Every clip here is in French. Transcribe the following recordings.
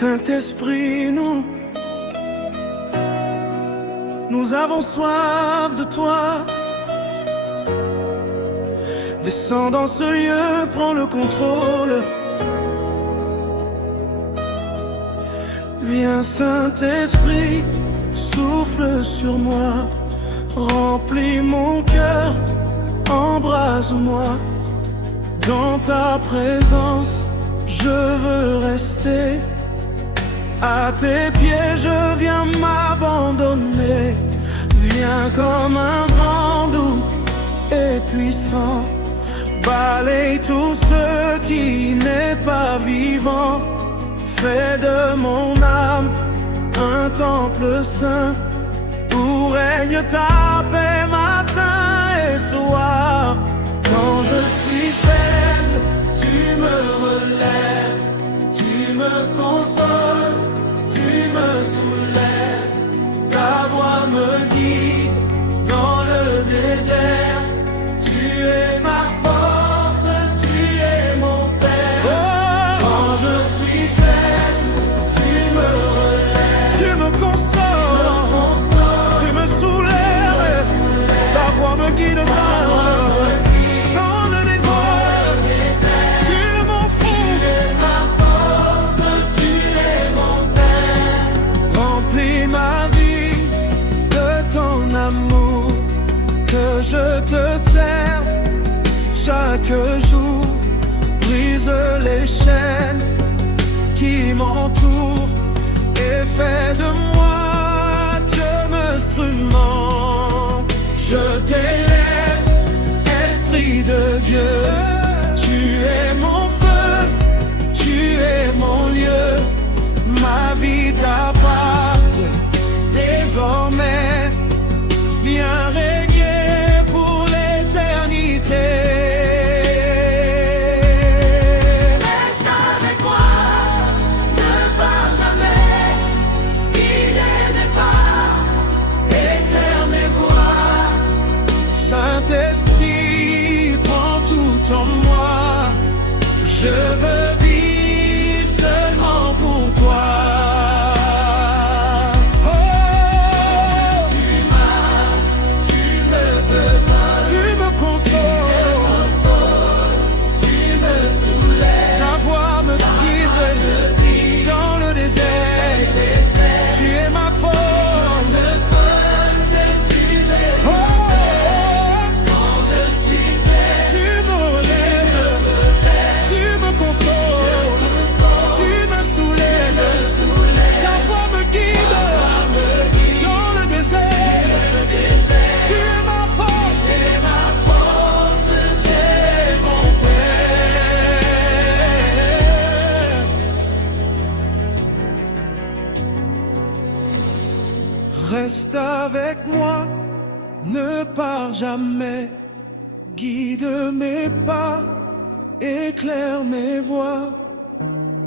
Saint-Esprit, nous avons soif de toi. Descends dans ce lieu, prends le contrôle. Viens Saint-Esprit, souffle sur moi. Remplis mon cœur, embrase-moi. Dans ta présence, je veux rester. À tes pieds, je viens m'abandonner. Viens comme un vent doux et puissant. Balaye tout ce qui n'est pas vivant. Fais de mon âme un temple saint où règne ta paix matin et soir. Quand je suis faible, tu me relèves, tu me consoles, tu me soulèves. Ta voix me guide dans le désert. Tu es ma force, tu es mon Père. Oh, quand je suis faible, tu me relèves, tu me consoles, tu me soulèves. Ta voix me guide dans le désert. Tu es mon fond, tu es ma force, tu es mon Père. Remplis ma vie de ton amour, que je te serve chaque jour. Brise les chaînes qui m'entourent et fais de moi ton instrument. Je t'élève, Esprit de Dieu. Tu es mon feu, tu es mon lieu. Ma vie t'appartient désormais. Viens régner pour l'éternité. Reste avec moi, ne pars jamais. Guide mes pas, éclaire mes voies. Saint-Esprit, prends tout en moi. Je veux vivre seulement pour toi. Reste avec moi, ne pars jamais. Guide mes pas, éclaire mes voies.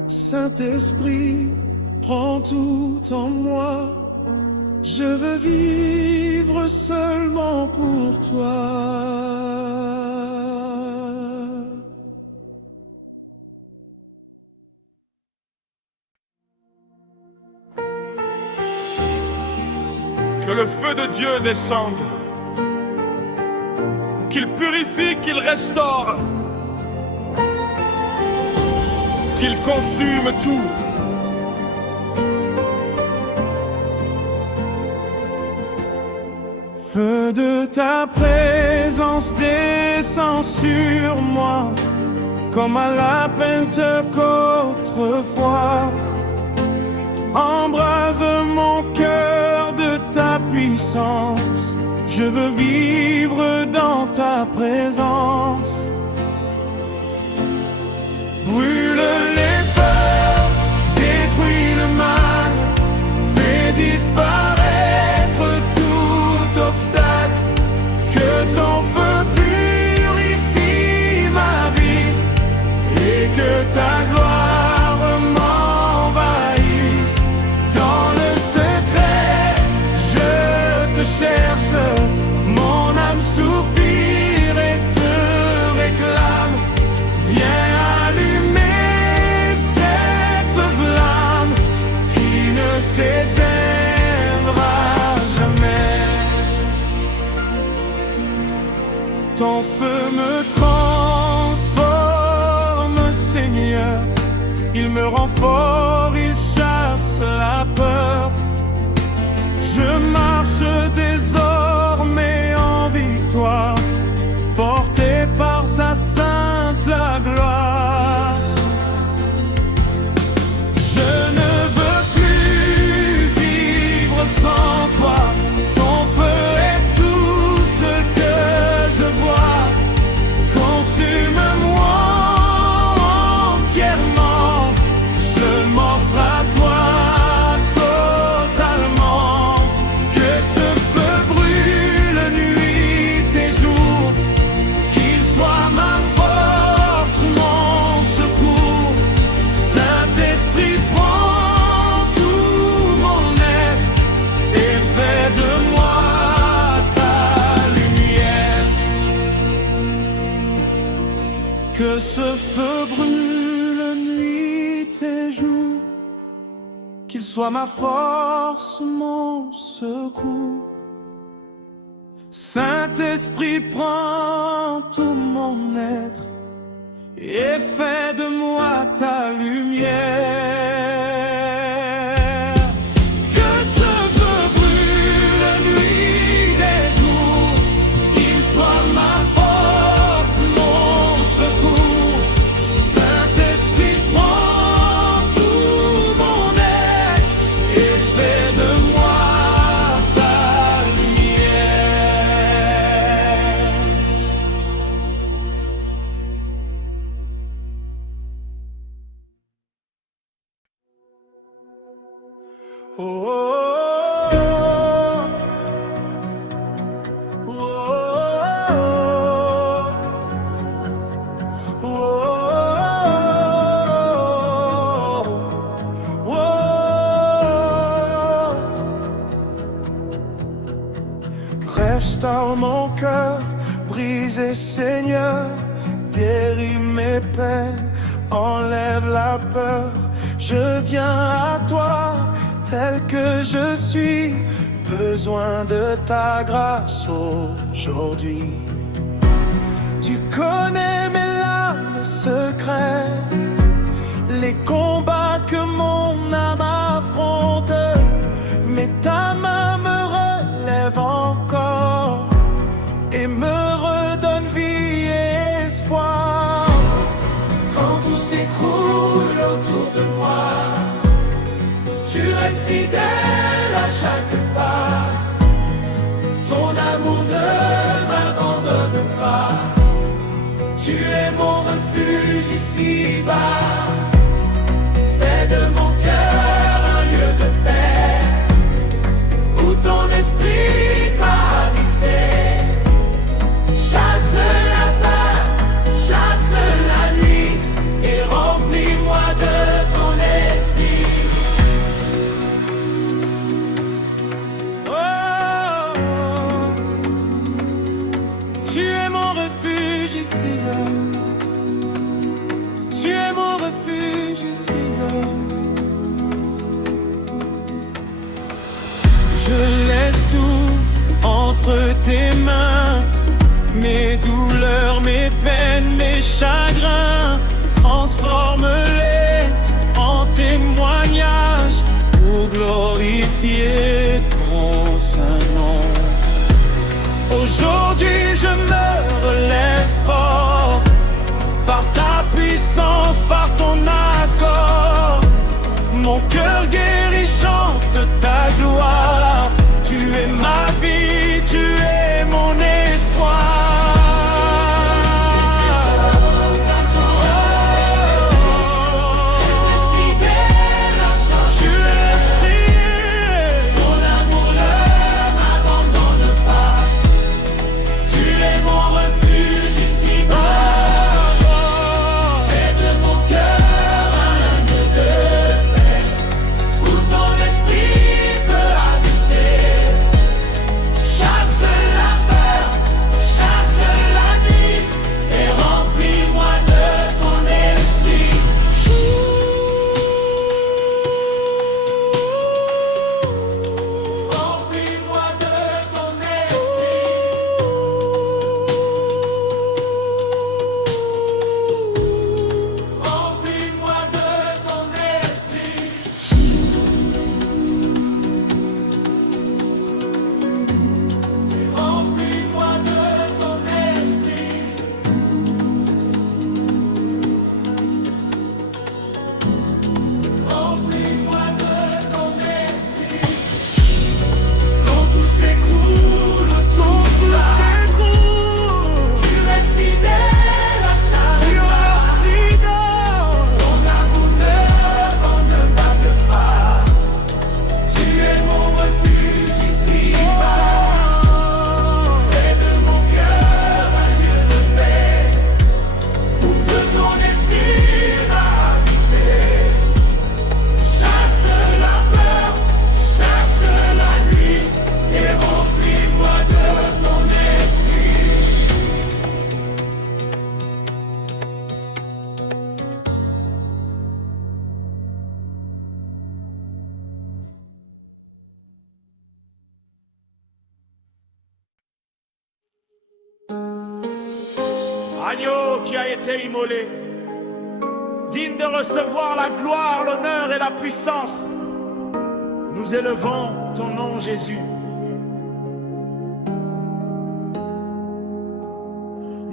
Saint-Esprit, prends tout en moi. Je veux vivre seulement pour toi. Que le feu de Dieu descende, qu'il purifie, qu'il restaure, qu'il consume tout. Feu de ta présence descend sur moi, comme à la Pentecôte autrefois. Embrase mon cœur de ta puissance. Je veux vivre dans ta présence. Brûle les peurs, détruis le mal, fais disparaître tout obstacle. Que ton feu purifie ma vie et que ta gloire m'envahisse. Dans le secret, je te cherche, mon âme soupire et te Que ce feu brûle nuit et jour, qu'il soit ma force, mon secours. Saint-Esprit, prends tout mon être et fais de moi ta lumière. Que ce feu brûle nuit et jour, qu'il soit ma force, mon secours. Saint-Esprit, prends tout mon être et fais de moi ta lumière. Oh, oh, oh, oh, oh, oh, oh. Restaure mon cœur brisé, Seigneur, guéris mes peines, enlève la peur. Je viens à toi tel que je suis, besoin de ta grâce aujourd'hui. Tu connais mes larmes secrètes, les combats que mon âme affronte, mais ta main me relève encore et me redonne vie et espoir. Quand tout s'écroule autour de moi, tu restes fidèle à chaque pas. Ton amour ne m'abandonne pas. Tu es mon refuge ici-bas. Fais de mon cœur un lieu de paix, où ton esprit va habiter. Chasse la peur, chasse la nuit, et remplis-moi de ton esprit. Tu es mon refuge ici, tu es mon refuge ici. Je laisse tout entre tes mains, mes douleurs, mes peines, mes chagrins. Transforme-les en témoignages pour glorifier ton saint nom. Aujourd'hui je me relève fort, par ta puissance, par ton accord. Mon cœur guéri chante ta gloire. Tu es ma vie, tu es mon espoir. Tu sais tout dans ton rôle. Tu es fidèle à chaque jour. Ton amour ne m'abandonne pas. Tu es mon refuge ici-bas. Fais de mon cœur un lieu de paix, où Agneau qui a été immolé, digne de recevoir la gloire, l'honneur et la puissance, nous élevons ton nom, Jésus.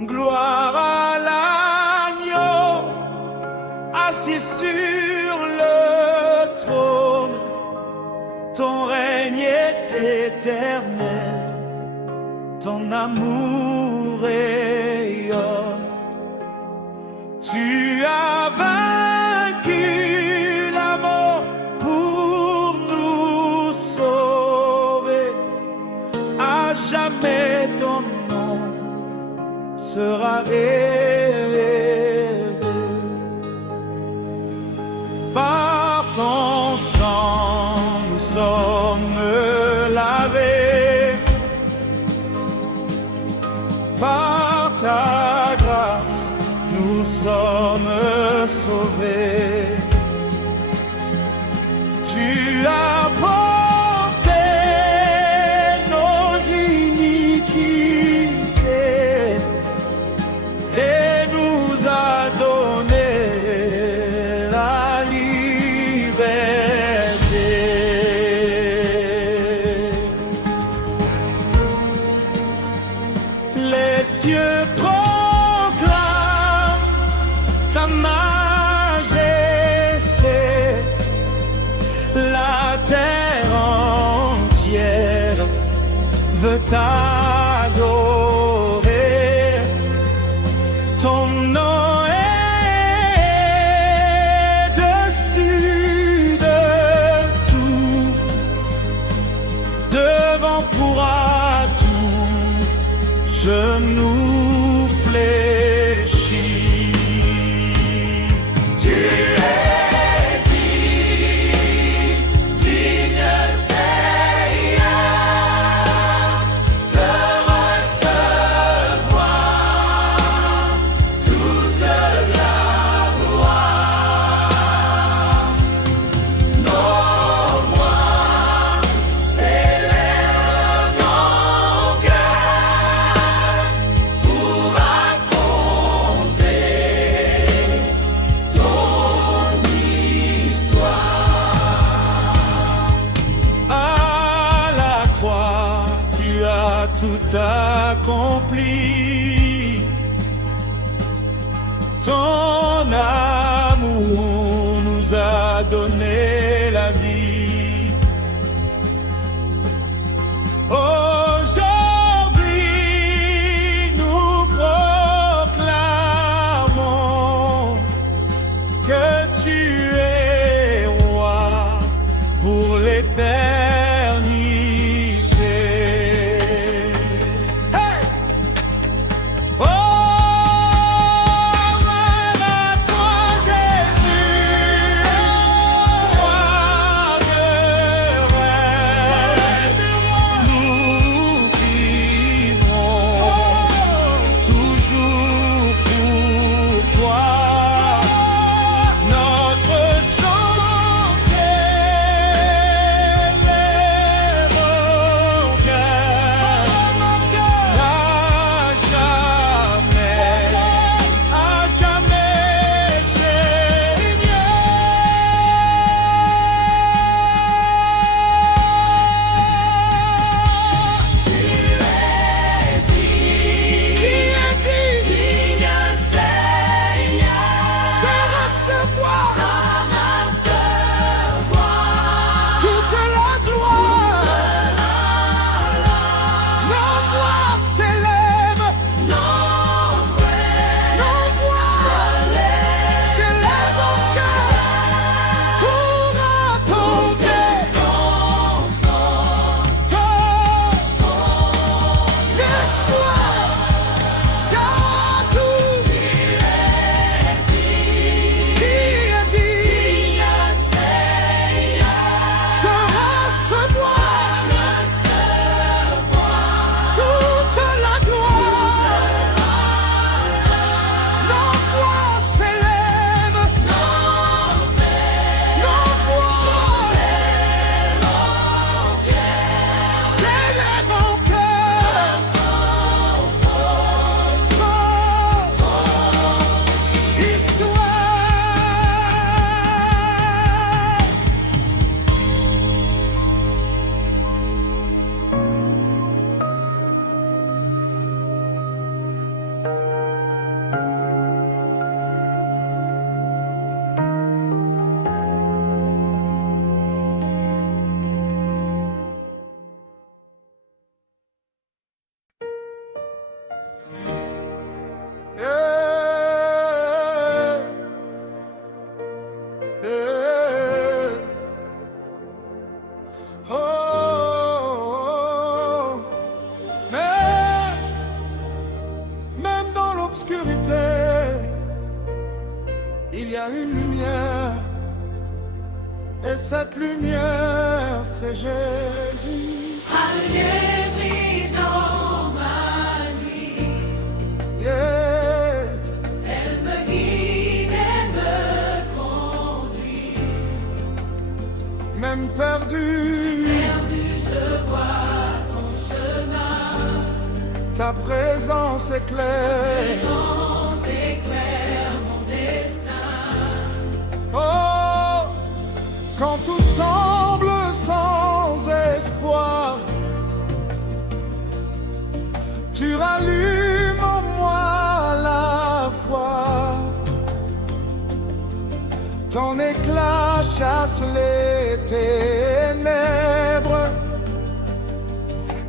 Gloire à l'agneau, assis sur le trône, ton règne est éternel, ton amour rayonne. Tu as vaincu la mort pour nous sauver. À jamais ton nom sera élevé. Par ton sang nous sommes lavés. Par ta grâce nous sommes sauvés. Tu as porté nos iniquités et nous a donné la liberté. Les cieux proclament ta majesté, la terre entière veut t'adorer. Ton nom est dessus de tout, devant pourra tout, genou fléchis. Tu es digne Seigneur de recevoir toute la gloire. Nos voix s'élèvent dans nos cœurs pour raconter ton histoire. À la croix, tu as tout accompli. Ton amour nous a donné la vie. Aujourd'hui, nous proclamons que tu es roi pour l'éternité. Hey! Oh, gloire à toi, Jésus. il y a une lumière, et cette lumière, c'est Jésus. Lumière brille dans ma nuit. Yeah. Elle me guide et me conduit. Même perdu, Je vois ton chemin. ta présence éclaire. Présence éclaire mon destin. Oh, quand tout semble sans espoir, tu rallumes en moi la foi. Ton éclat chasse les ténèbres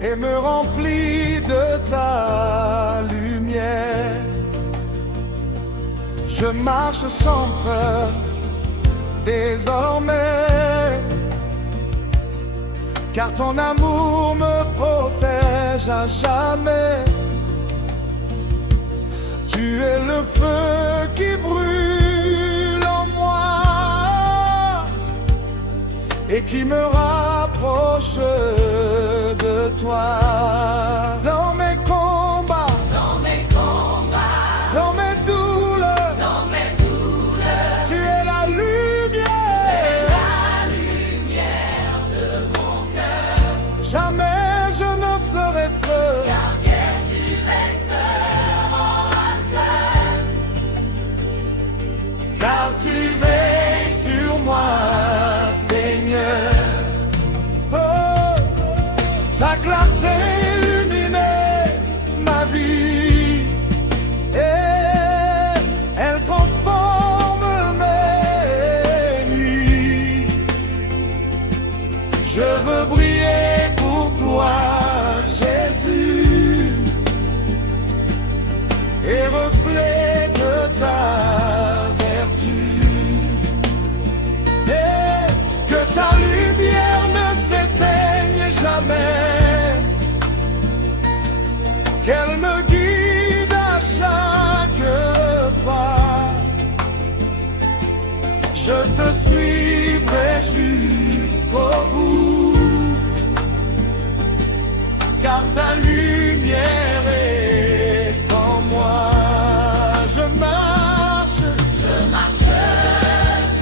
et me remplit de ta lumière. Je marche sans peur désormais, car ton amour me protège à jamais. Tu es le feu qui brûle en moi et qui me rapproche de toi. Dans mes combats, dans mes douleurs, tu es la lumière. de mon cœur. Jamais je ne serai seul. Car bien tu resteras seul. Car tu veilles sur moi, Seigneur. Oh, ta clarté illuminait ma vie et elle transforme mes nuits. Je veux briller pour toi, Jésus, et reflète ta vertu. Et que ta lumière ne s'éteigne jamais, qu'elle me guide à chaque pas. Je te suivrai jusqu'au bout, car ta lumière est en moi. Je marche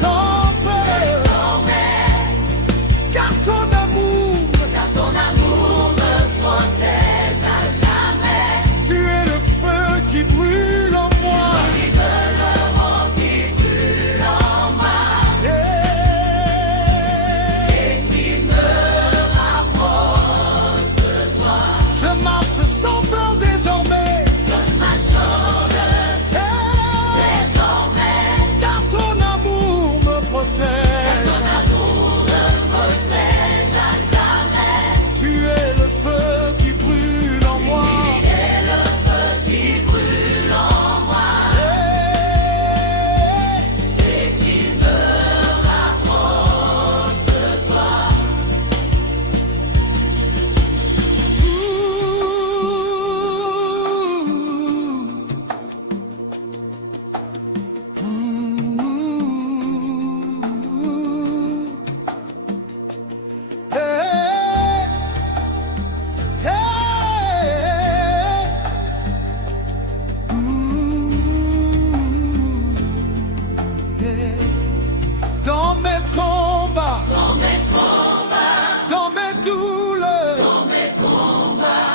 sans peur, car ton amour me protège à jamais. tu es le feu qui brûle en moi. Et de l'eau qui brûle en moi. Et qui me rapproche de toi. Je marche sans peur désormais, Je m'assure désormais. car ton amour me protège. Ton amour me protège à jamais. Tu es le feu qui brûle en moi. Et le feu qui brûle en moi. Et qui me rapproche de toi. Dans mes combats, dans mes douleurs,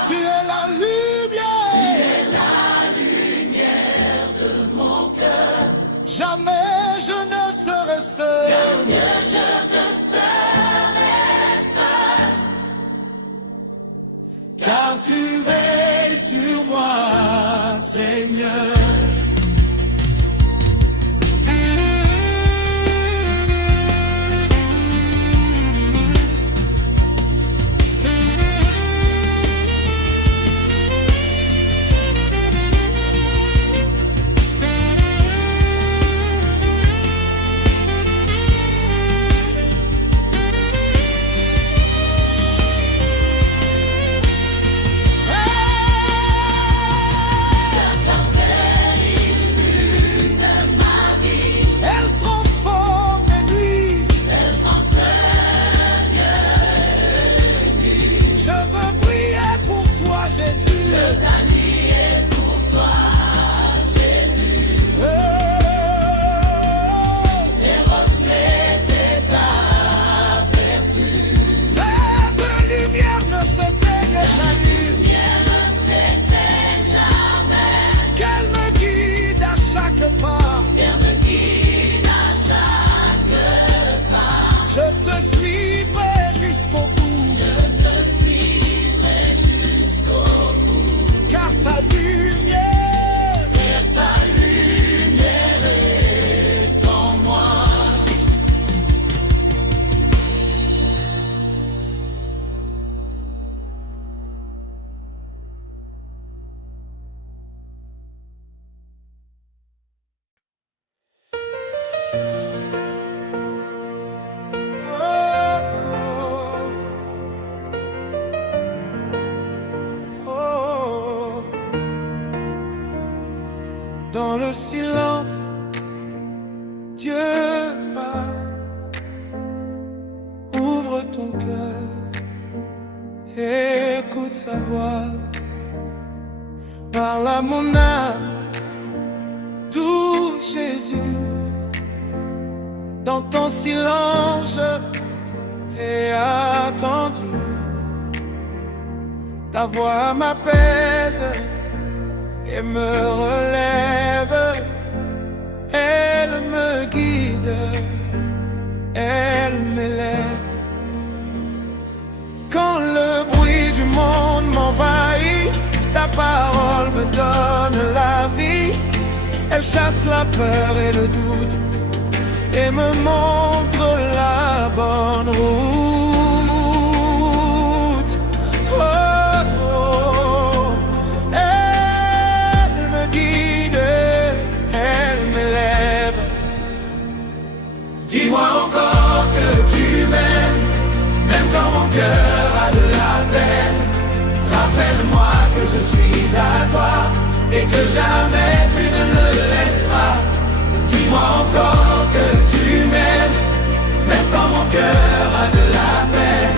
tu es la lumière. De mon cœur, Jamais je ne serai seul. je ne serai seul. Car tu veilles sur moi, Seigneur. silence, Dieu parle. Ouvre ton cœur, écoute sa voix. Parle à mon âme, doux Jésus. Dans ton silence, je t'ai attendu. Ta voix m'apaise et me relève. Elle me guide, elle m'élève. Quand le bruit du monde m'envahit, ta parole me donne la vie. Elle chasse la peur et le doute et me montre la bonne route. Oh, oh. Elle me guide, elle m'élève. Dis-moi encore que tu m'aimes, même quand mon cœur a de la peine. Rappelle-moi que je suis à toi et que jamais tu ne me laisseras. Dis-moi encore que tu m'aimes, même quand mon cœur a de la peine.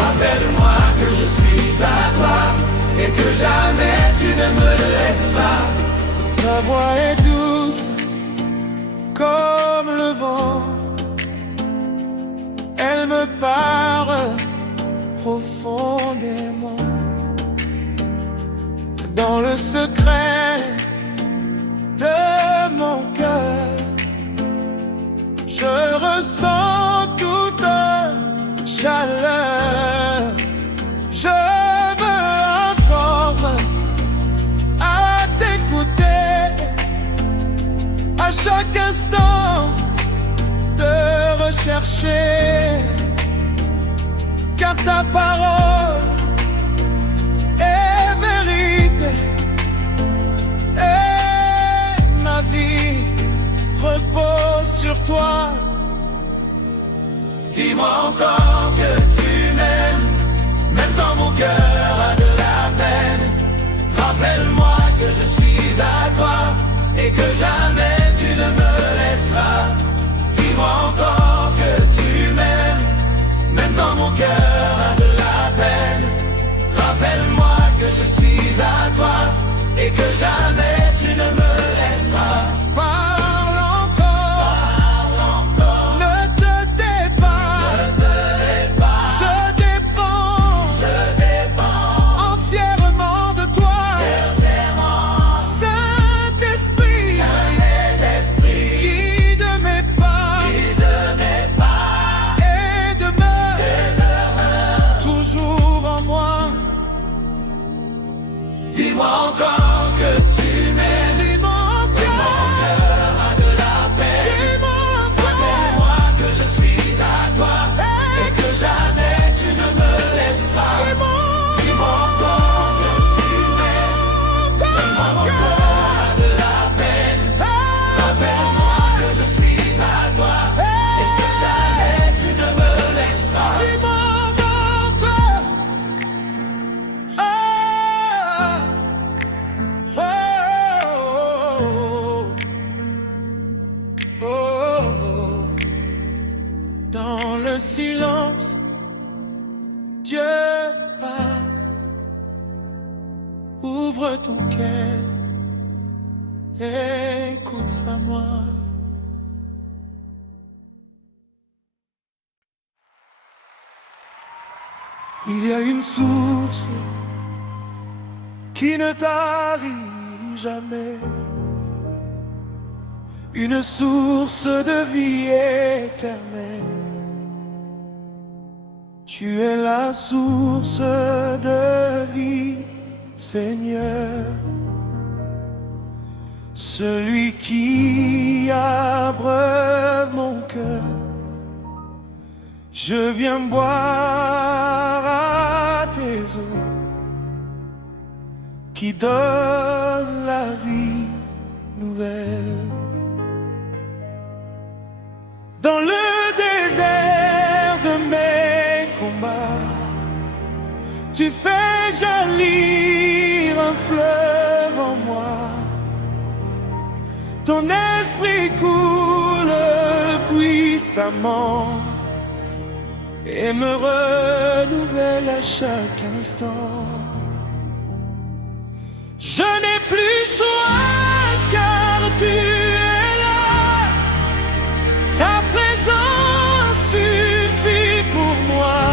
Rappelle-moi que je suis à toi et que jamais tu ne me laisseras. Ta voix est douce comme le vent, elle me parle profondément. Dans le secret de mon cœur, je ressens toute chaleur. Je veux encore à t'écouter, à chaque instant te rechercher, car ta parole est vérité et ma vie repose sur toi. Dis-moi encore que tu m'aimes, même quand mon cœur a de la peine. Rappelle-moi que je suis à toi et que jamais tu ne me laisseras. Dis-moi encore que tu m'aimes, même quand mon cœur a de la peine. Rappelle-moi que je suis à toi et que jamais tu ne me laisseras. Parle encore, ne te tais pas, je dépends entièrement de toi. Saint-Esprit, guide mes pas et demeure toujours en moi. Dis-moi encore que tu m'aimes, dis-moi encore, mon cœur a de la peine. Dis-moi encore, rappelle-moi que je suis à toi et que jamais tu ne me laisseras. Dis-moi encore que tu m'aimes, même quand mon cœur a de la peine. Rappelle-moi que je suis à toi et que jamais tu ne me laisseras. Dis-moi encore. Dans le silence, Dieu parle. Ouvre ton cœur, écoute sa voix. Il y a une source qui ne tarit jamais, une source de vie éternelle. Tu es la source de vie, Seigneur. Celui qui abreuve mon cœur. Je viens boire à tes eaux qui donnent la vie nouvelle. Dans le désert de mes combats, tu fais jaillir un fleuve en moi. ton esprit coule puissamment et me renouvelle à chaque instant. Je n'ai plus soif car tu es là. Ta présence suffit pour moi.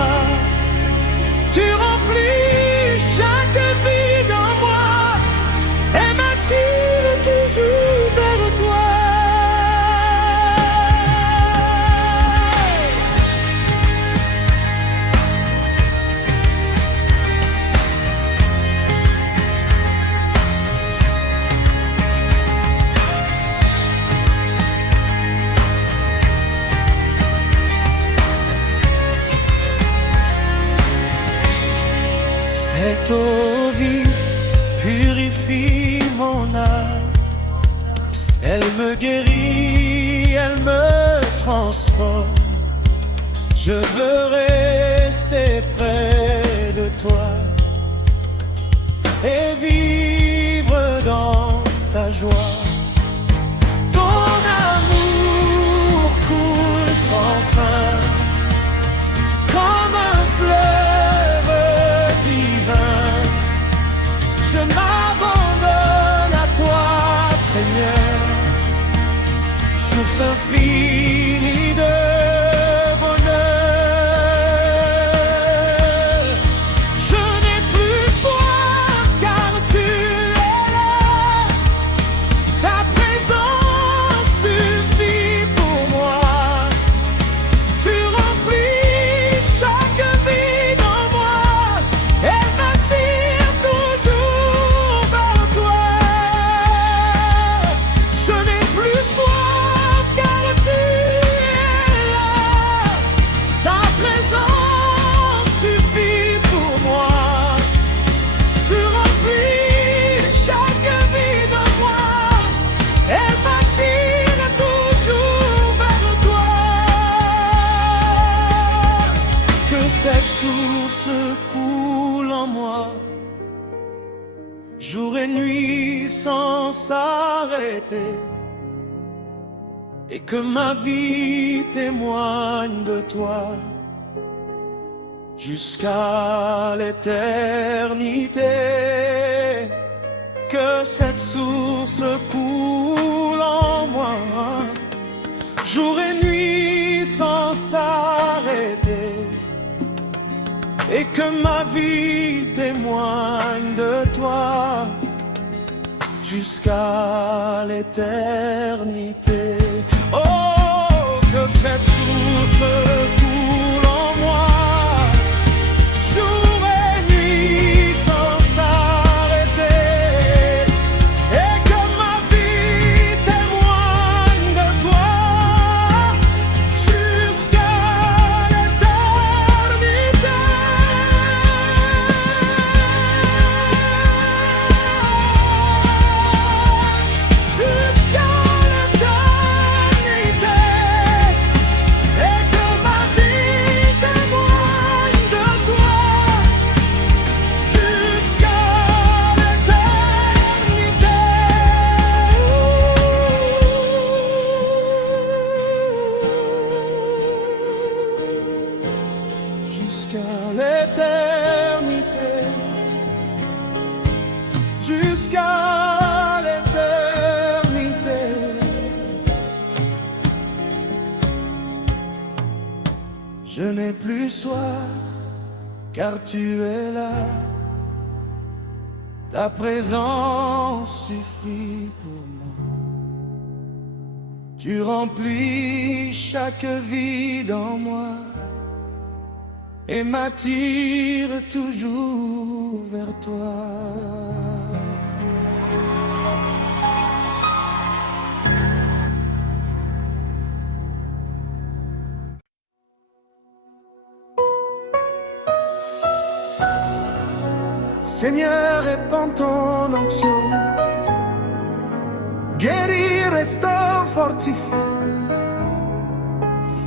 Tu remplis chaque vide en moi et m'attires toujours vers toi. Cette eau vive purifie mon âme. Elle me guérit, elle me transforme. Je veux rester près de toi et vivre dans ta joie. Ton amour coule sans fin, comme un fleuve divin. Je m'abandonne à toi, Seigneur, source infinie de bonheur. Je n'ai plus soif car tu es là. Ta présence suffit pour moi. Tu remplis chaque vide en moi. Elle m'attire toujours vers toi. Je n'ai plus soif car tu es là. Ta présence suffit pour moi. Tu remplis chaque vide en moi. Elle m'attire toujours vers toi. Que cette source coule en moi, jour et nuit sans s'arrêter, et que ma vie témoigne de toi jusqu'à l'éternité. Que cette source coule en moi, jour et nuit sans s'arrêter, et que ma vie témoigne de toi jusqu'à l'éternité. Oh, que cette source coule en moi, jour et nuit sans s'arrêter, et que ma vie témoigne de toi jusqu'à l'éternité. Jusqu'à l'éternité, et que ma vie témoigne de toi jusqu'à l'éternité. Jusqu'à l'éternité. Jusqu'à l'éternité. Je n'ai plus soif car tu es là. Ta présence suffit pour moi. Tu remplis chaque vide en moi et m'attire toujours vers toi. Seigneur, répands ton onction, guéris, restaure, fortifie,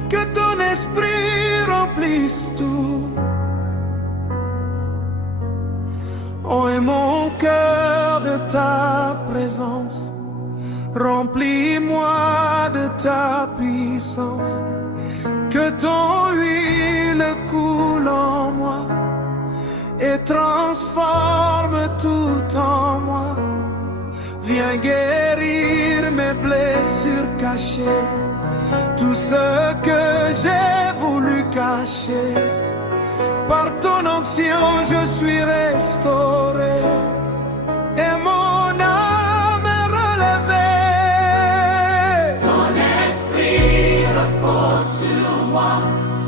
que ton esprit remplisse tout. Oh, et mon cœur de ta présence Remplis-moi de ta puissance, que ton huile coule en moi et transforme tout en moi. Viens guérir mes blessures cachées, tout ce que j'ai voulu cacher. Par ton onction je suis restauré et mon âme est relevée. Ton esprit repose sur moi,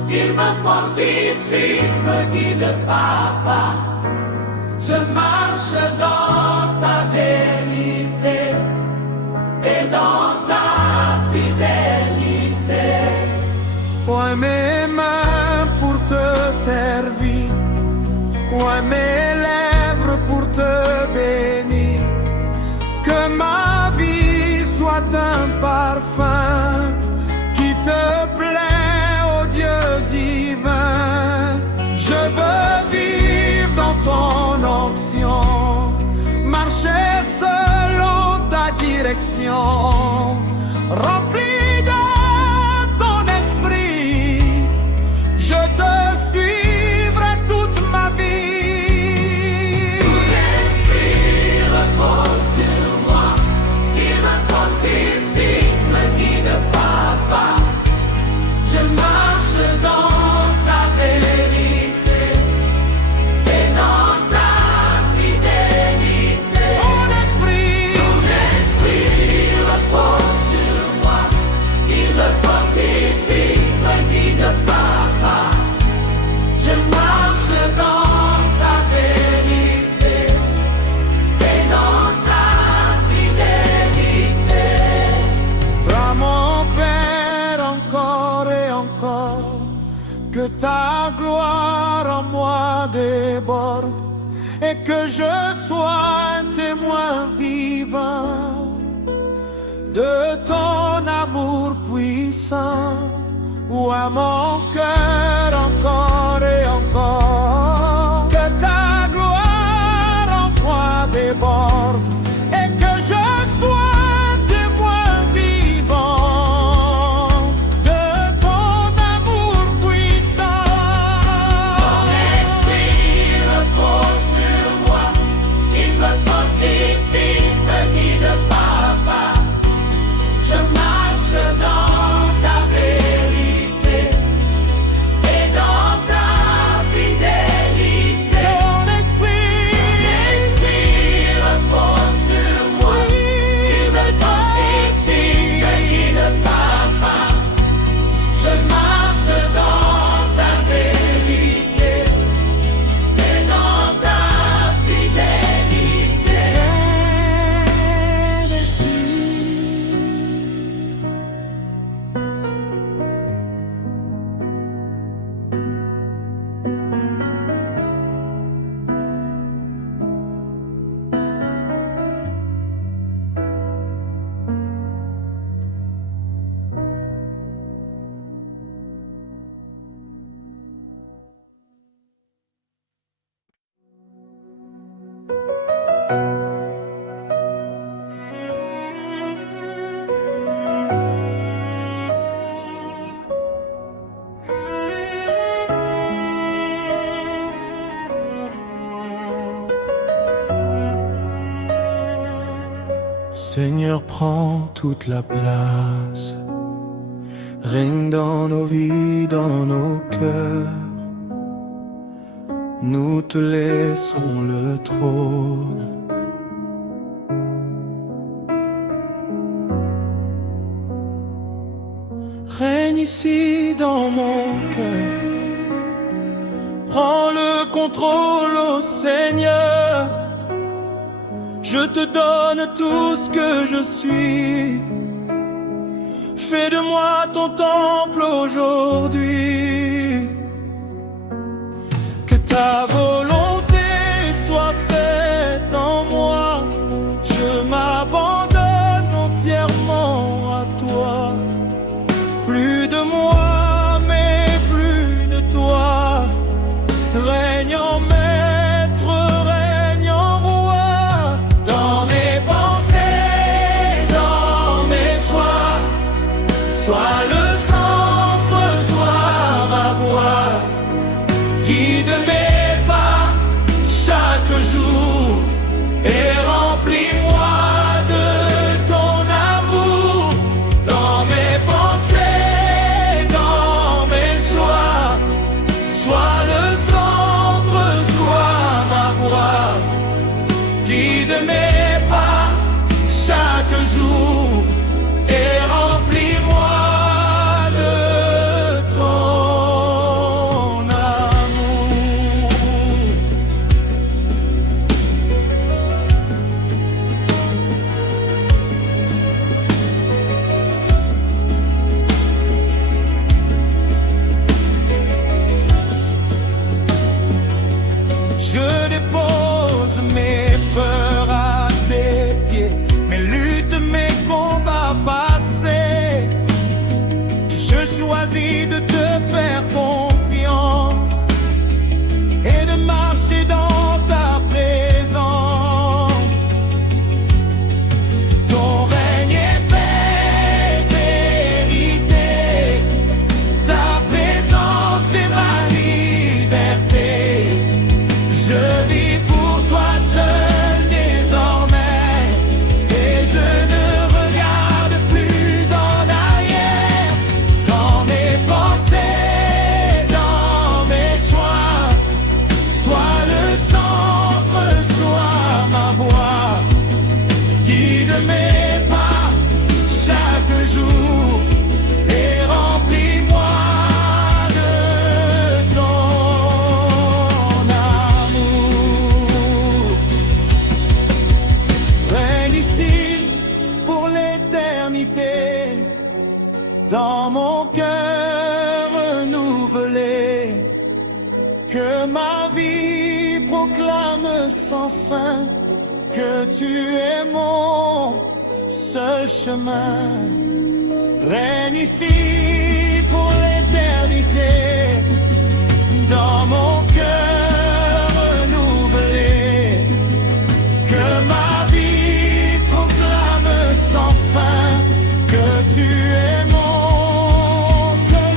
il me fortifie, me guide pas à pas. Je marche dans ta vérité et dans ta fidélité. Ouais, mes mains pour te servir, ouais, mes lèvres pour te bénir. Que ma vie soit un parfum qui te plaît, ô Dieu divin. Je veux vivre dans ton onction, marcher selon ta direction. Rempli de ton esprit, je te suivrai toute ma vie. Ton esprit repose sur moi, il me fortifie, me guide pas à pas. Je marche dans ta vérité et dans ta fidélité. Ton esprit repose sur moi, il me fortifie, me guide pas à pas. Je marche dans ta vérité et dans ta fidélité. toi mon Père, encore et encore, que ta gloire en moi déborde et que je sois un témoin vivant de ton amour puissant. Ou à mon cœur encore et encore, que ta gloire en moi déborde et que je sois un témoin vivant de ton amour puissant. Ton esprit repose sur moi, il me fortifie, me guide pas à pas. Je marche dans ta vérité et dans ta fidélité. Ton esprit repose sur moi, il me fortifie, me guide pas à pas. Je marche dans ta vérité et dans ta fidélité. Seigneur, prends toute la place, règne dans nos vies, dans nos cœurs. Nous te laissons le trône. Règne ici dans mon cœur. Prends le contrôle, ô Seigneur. Je te donne tout ce que je suis. Fais de moi ton temple aujourd'hui. Que ta volonté soit faite en moi. Je m'abandonne entièrement à toi. Plus de moi, mais plus de toi. Règne en maître, règne en roi. Dans mes pensées, dans Sois le centre, sois ma voix. Guide mes pas chaque jour et remplis-moi de ton amour. Dans mes pensées, dans mes choix, sois le centre, sois ma voix. Guide mes pas chaque jour et remplis-moi de ton amour. Je dépose mes peurs à tes pieds, mes luttes, mes combats passés. Je choisis de te faire confiance et de marcher dans ta présence. Ton règne est paix, vérité. Ta présence est ma liberté. Je vis pour toi seul désormais et je ne regarde plus en arrière. Dans mes pensées, dans mes choix, sois le centre, sois ma voix. Guide mes pas chaque jour et remplis-moi de ton amour. Règne ici pour l'éternité, dans mon cœur renouvelé. Que ma vie proclame sans fin que tu es mon seul chemin. Règne ici pour l'éternité, dans mon cœur renouvelé. Que ma vie proclame sans fin que tu es mon seul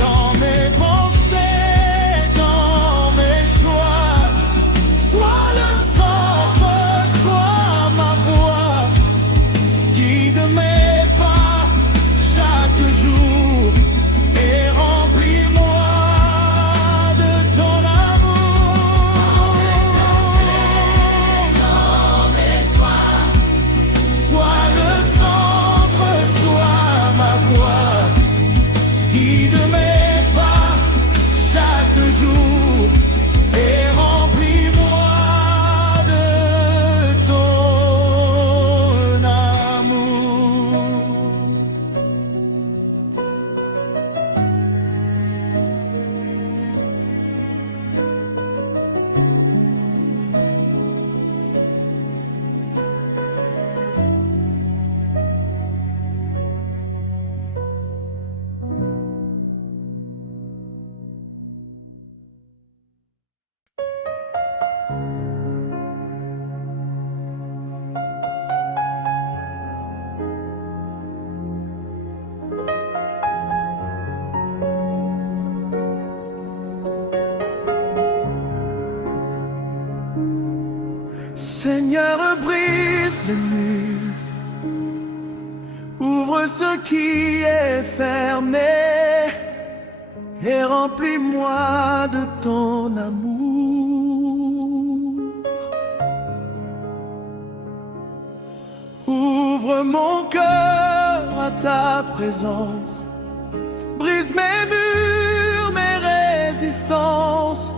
Dans mes pensées, dans mes choix, sois le centre, sois ma voix. Guide mes pas chaque jour et remplis-moi de ton amour. Sois le centre, sois ma voix. Guide mes pas chaque jour et remplis-moi de ton amour. Seigneur, brise les murs, ouvre ce qui est fermé et remplis-moi de ton amour. Ouvre mon cœur à ta présence, brise mes murs, mes résistances.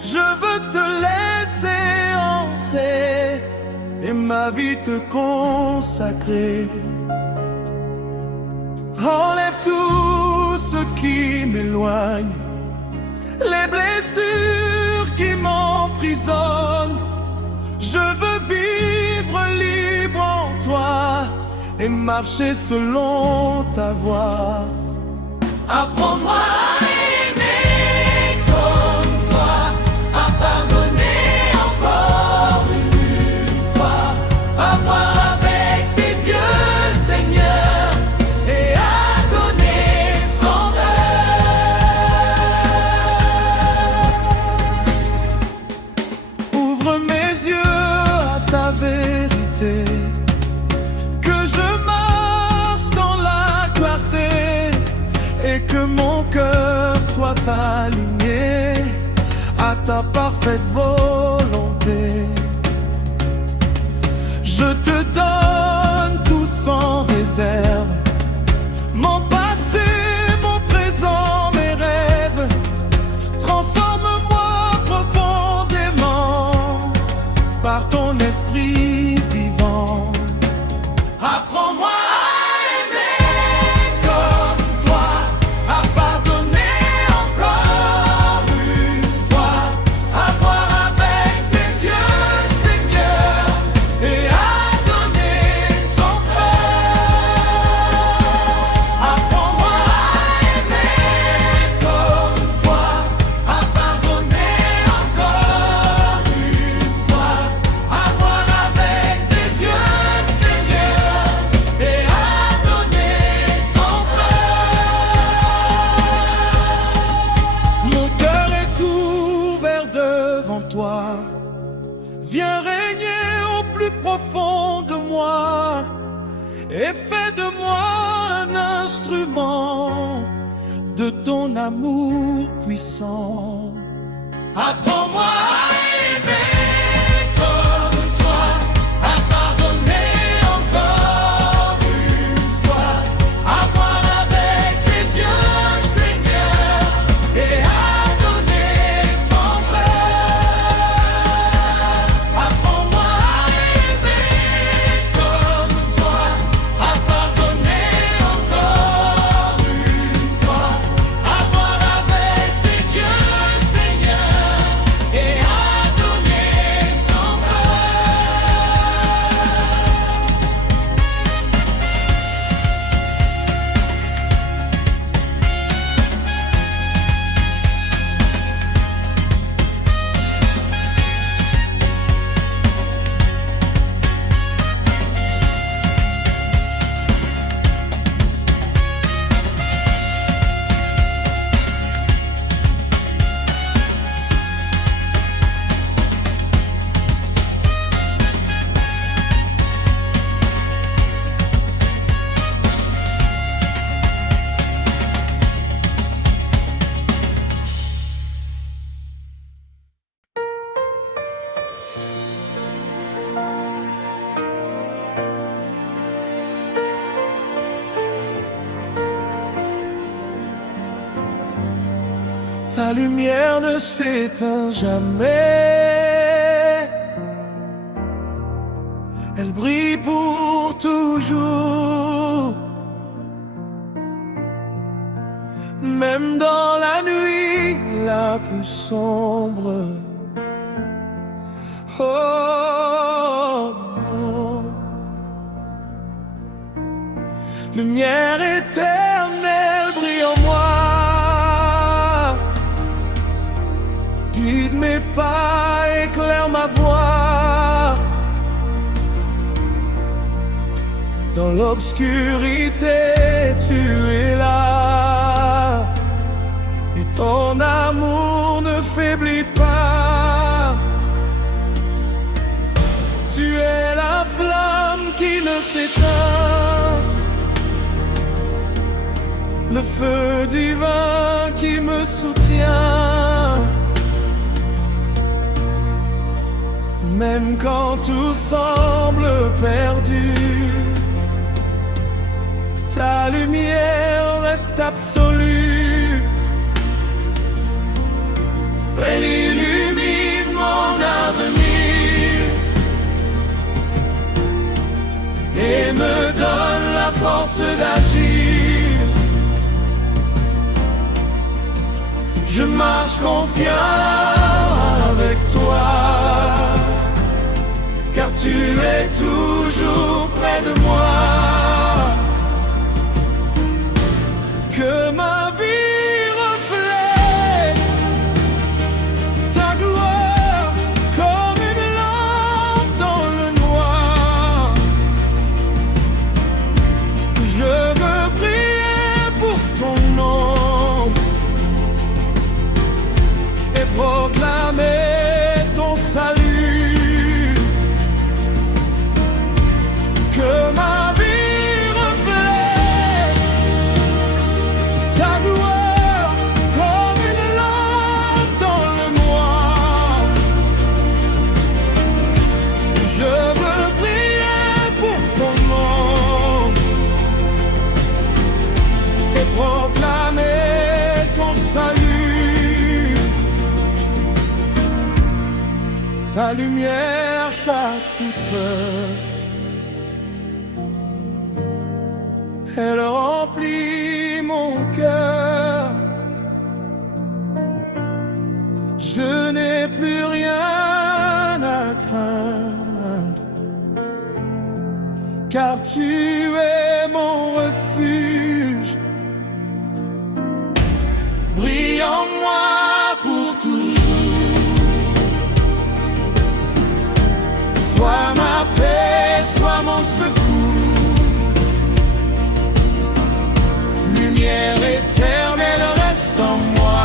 Je veux te laisser entrer et ma vie te consacrer. Enlève tout ce qui m'éloigne, les blessures qui m'emprisonnent. Je veux vivre et marcher selon ta voie. Apprends-moi à aimer comme toi, à pardonner encore une fois, à voir avec tes yeux, Seigneur, et à donner sans peur. Ouvre mes yeux à ta vérité, que je marche dans la clarté et que mon cœur soit aligné à ta parfaite volonté. Je te donne tout sans réserve, mon passé, mon présent, mes rêves. Transforme-moi profondément par ton esprit vivant. Apprends-moi à aimer comme toi, à pardonner encore une fois, à voir avec tes yeux, Seigneur, et à donner sans peur. Apprends-moi à aimer comme toi, à pardonner encore une fois, à voir avec tes yeux, Seigneur, et à donner sans peur. Mon cœur est ouvert devant toi. Viens régner au plus profond de moi et fais de moi un instrument de ton amour puissant. Apprends-moi à aimer comme toi, à pardonner encore une fois, à voir avec tes yeux, Seigneur, et à donner sans peur. Apprends-moi à aimer comme toi, à pardonner encore une fois, à voir avec tes yeux, Seigneur, et à donner sans Ta lumière ne s'éteint jamais, elle brille pour toujours. Même dans la nuit la plus sombre. Oh, oh. Lumière éternelle brille en moi, guide mes pas, éclaire ma voie. Dans l'obscurité, tu es là, et ton amour ne faiblit pas. Tu es la flamme qui ne s'éteint, le feu divin qui me soutient. Même quand tout semble perdu, ta lumière reste absolue. Elle illumine mon avenir et me donne la force d'agir. Je marche confiant avec toi, car tu es toujours près de moi. Ta lumière chasse toute peur. Elle remplit mon cœur. Je n'ai plus rien à craindre, car tu es mon refuge. Brille en moi pour toujours. Sois ma paix, sois mon secours. Lumière éternelle reste en moi.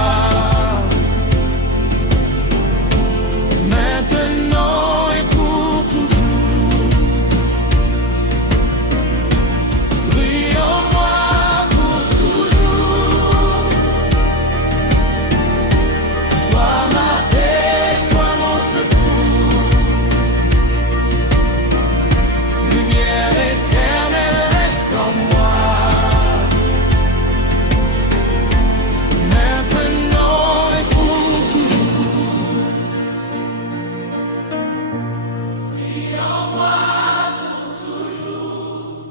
Maintenant et pour toujours. Brille en moi pour toujours. Sois ma paix, sois mon secours. Lumière éternelle reste en moi. Maintenant et pour toujours. Brille en moi pour toujours.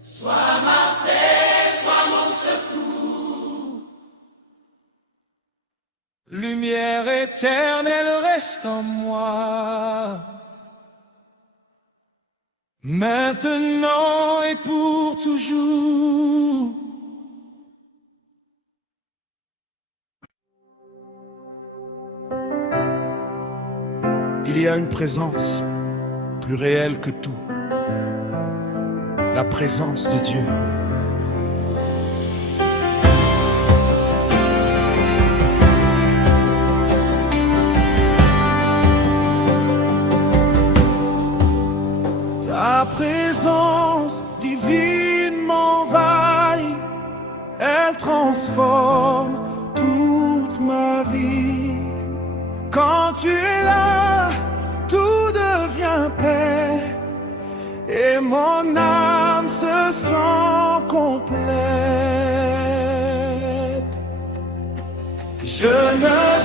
Sois ma paix, sois mon secours. Lumière éternelle reste en moi. Maintenant et pour toujours. Il y a une présence plus réelle que tout. La présence de Dieu. Ta présence divine m'envahit. Elle transforme toute ma vie. Quand tu es là, tout devient paix, et mon âme se sent complète. Je ne